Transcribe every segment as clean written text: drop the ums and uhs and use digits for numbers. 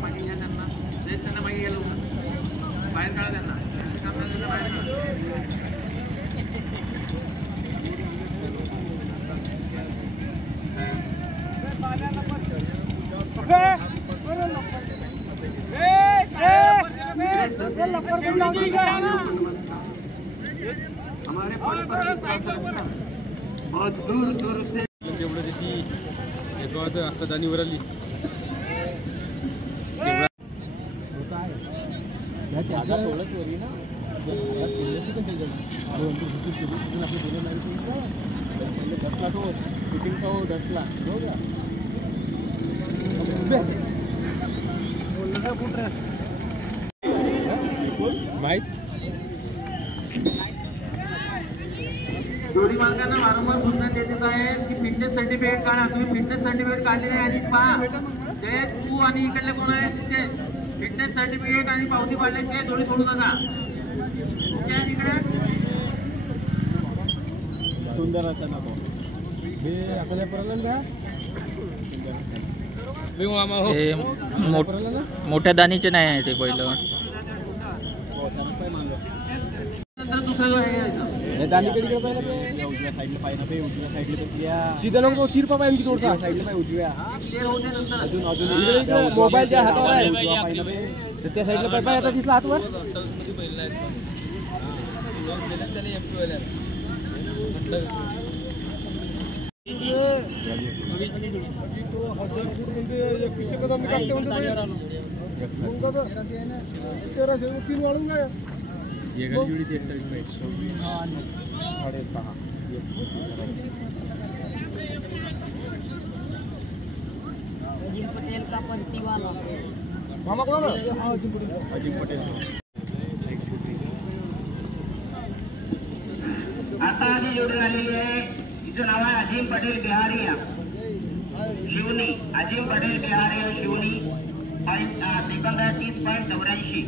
मागे घ्या त्यांना, त्यांना मागे गेलो बाहेर काढा त्यांना, बाहेर हमारे बहुत दूर दूर से जेवढं त्याची येतो आता जाणीवर आली दसला तो शूटिंग का दसला हो गया माहित जोडी मालकांना वारंवार सूचना देत आहेत की फिटनेस सर्टिफिकेट काढा. तुम्ही फिटनेस सर्टिफिकेट काढलेले आणि पहा ते तू आणि इकडले कोण आहे तिथे फिटनेस सर्टिफिकेट आणि पावती पाडल्याचे जोडी सोडू नका. इकडे सुंदराचा नको हे आपल्या परला मोठ्या दानीचे नाही आहे ते पहिलं. दुसरं जो आहे दानी कधी पाहिजे उजव्या साईडला पाहिजे पे उजव्या साईडला तो किया सीधा नको तिरपा पाहिजे की थोडसा साईडला पाहिजे उजव्या अजून मोबाईलच्या हातावर आहे उजवा पाहिजे पे त्या साईडला पाहिजे आता दिसला हातवर किसी कदम मी टाकते म्हणतो तीन वाढून काय ये गाड़ी जुड़ी थी 28 में 6.5 अजीम पटेल का पंक्ति वाला मामा कौन है अजीम पटेल. आता जी जोडी आलेली आहे तिचं नाव आहे अजीम पटेल बिहारिया शिवनी. अजीम पटेल बिहारिया शिवनी सेकंद 30.84.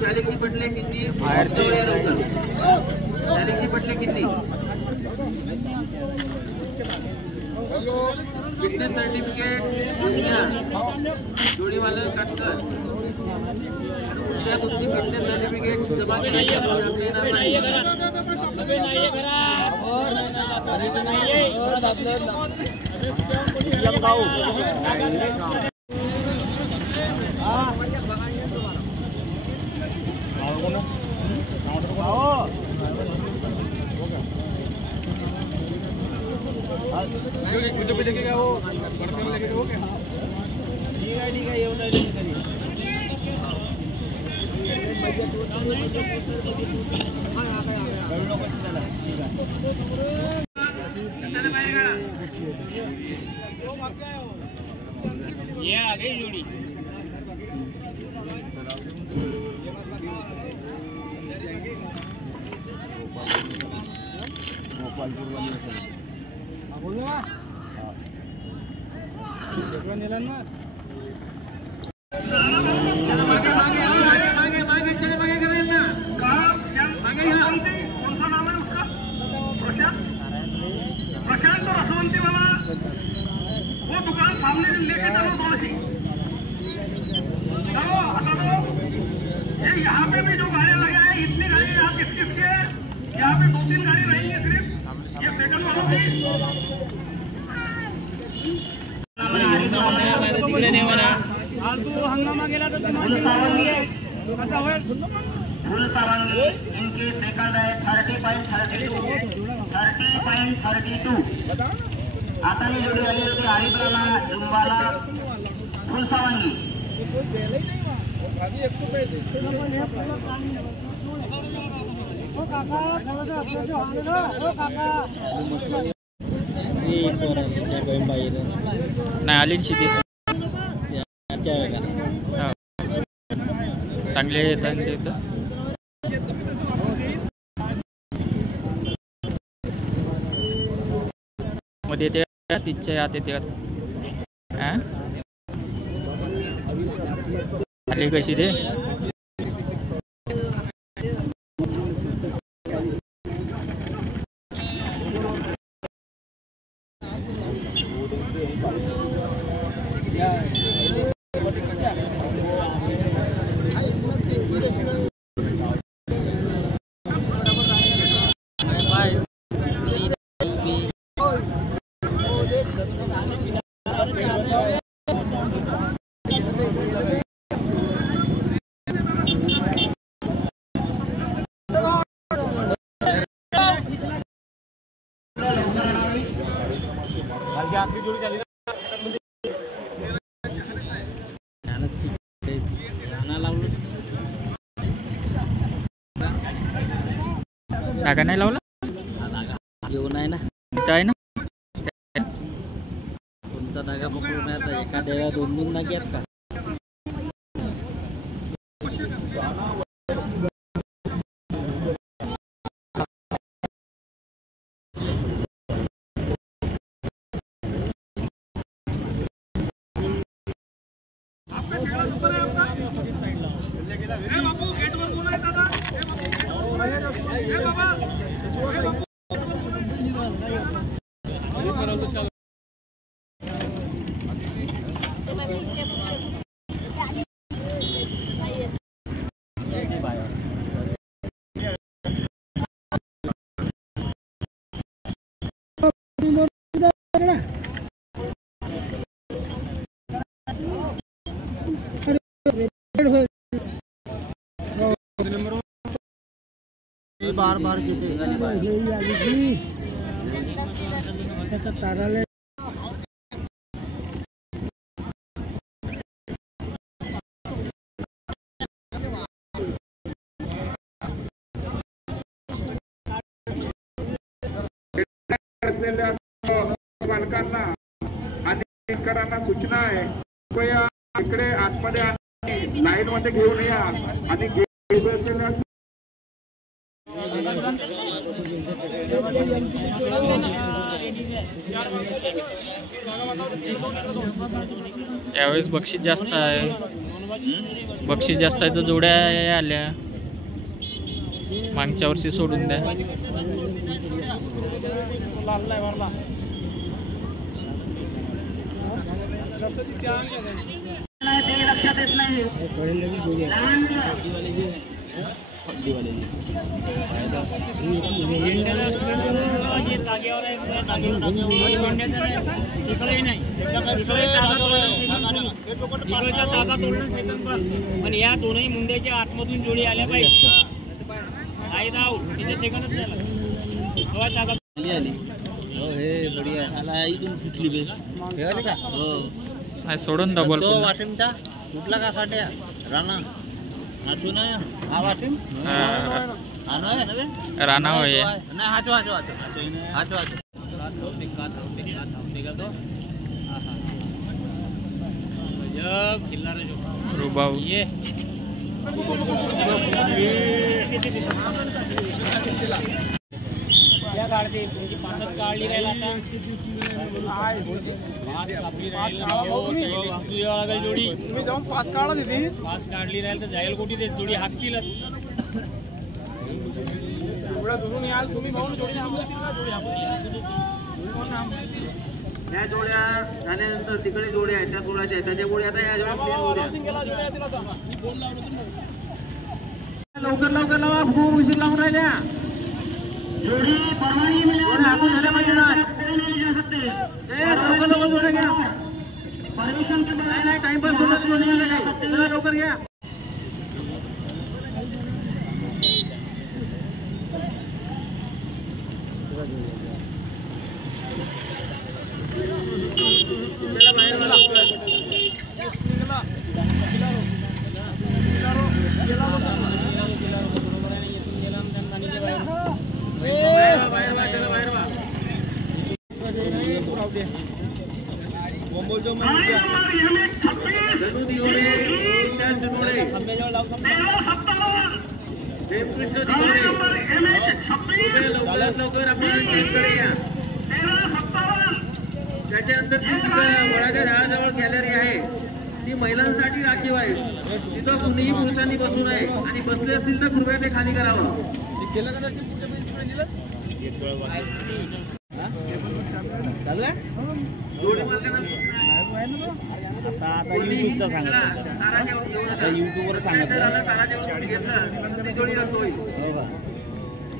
शालेकी पटले किती बाहेर शालेकी पटले किती फिटनेस सर्टिफिकेट जोडी वाला कटकर त्या तुमची फिटनेस सर्टिफिकेट जमा करायची मुझे पे देखेगा वो वर्कर लगेगा वो क्या ठीक है ये उधर ये आ गई जोड़ी गोपालपुर वाली बोलो ना देखो नीलन ना मागे मागे मागे मागे मागे चले मागे करें ना मागे यहाँ कौन सा नाम है उसका प्रशांत तो रसवंती वाला वो दुकान सामने लेके चलो थोड़ी चलो हटा दो. ये यहाँ पे भी जो गाड़ियाँ लगे हैं इतनी गाड़ी यहाँ किस किस के यहाँ पे 2-3 गाड़ी रहेंगी सिर्फ ये सेकंड वालों की हंगामा गेला तर फुल सावंगी इनकी सेकंड है 30.32. आता ही जोडी आली होती हरिद्राला जुंबाला फुल सावंगी. नाही आलीन शिदी चांगले येतात ते इथं. मध्ये ते तिच्या आत येते आली कशी ते धागा नाही लावला येऊन आहे ना आहे ना तुमचा धागा पकडून आता एखाद्या दोन धागे आहेत का बार बार जीते तारा बालकांना आणि शेतकऱ्यांना सूचना आहे कृपया इकडे आतमध्ये लाईन मध्ये घेऊन या आणि यावेळेस बक्षीस जास्त आहे बक्षीस जास्त आहे तर जोड्या आल्या मागच्या वर्षी सोडून द्या लक्षात येत नाही पण या दोनही मुंड्याच्या आतमधून जोडी आल्या पाहिजे तिथे सेकंदच झाला सोडून डबल वाशिमचा कुठला का साठ्या राणा नाचू ना हा वाशिम राणा होय नाही हाचो हाचो हाचो हाचो हाचो रुबाव ये या काढते तुमची पासच काढली राहील आता जोडी तुम्ही जाऊन पास काढा दिदी पास काढली राहील तर जाईल कोटी ते जोडी हाकतीलच दुरून याल तुम्ही भाऊ जोडी या जोड्या झाल्यानंतर तिकडे जोड्या आहेत त्या सोळाच्या आहेत त्याच्या जोड्या आता या जोड्या लवकर लवकर लावा खूप उशीर लावून राहिल्या जोडी परवानगी झाल्या पाहिजे ना लवकर लवकर जोड्या घ्या परमिशन नाही टाइमपास लवकर घ्या लवकर त्याच्यानंतर वडाच्या झाडाजवळ गॅलरी आहे, ती महिलांसाठी राखीव आहे. तिथं कुणीही पुरुषांनी बसू नये आणि बसले असतील तर कृपया ते खाली करावं. जोडी मालकांना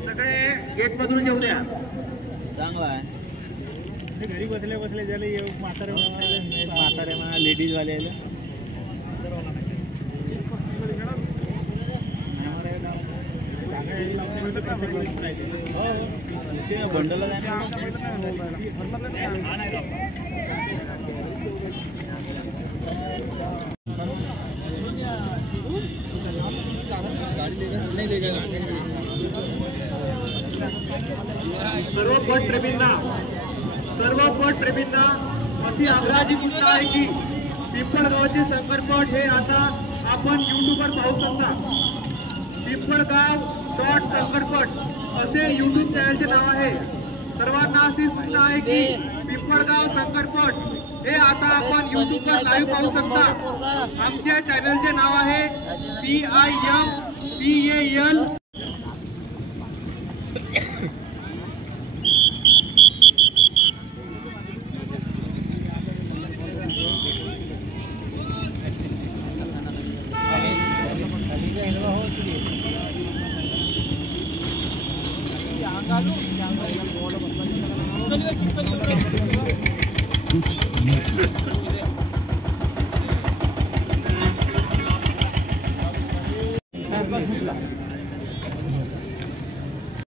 सगळे गेट मधून येऊ द्या. चांगला आहे. घरी बसल्या बसल्या झाले म्हातारे म्हातारे म्हणा लेडीज वाले बंडल सर्व पट प्रेमींना अशी आग्रहाची सूचना आहे की पिंपळगावचे शंकरपट हे आता आपण यूट्यूबवर पाहू शकता. पिंपळगाव.शंकरपट असे यूट्यूब चॅनलचे नाव आहे. सर्वांना अशी सूचना आहे की पिंपळगाव शंकरपट हे आता आपण यूट्यूबवर लाईव्ह पाहू शकता. आमच्या चॅनलचे नाव आहे PIMPAL. आंगालो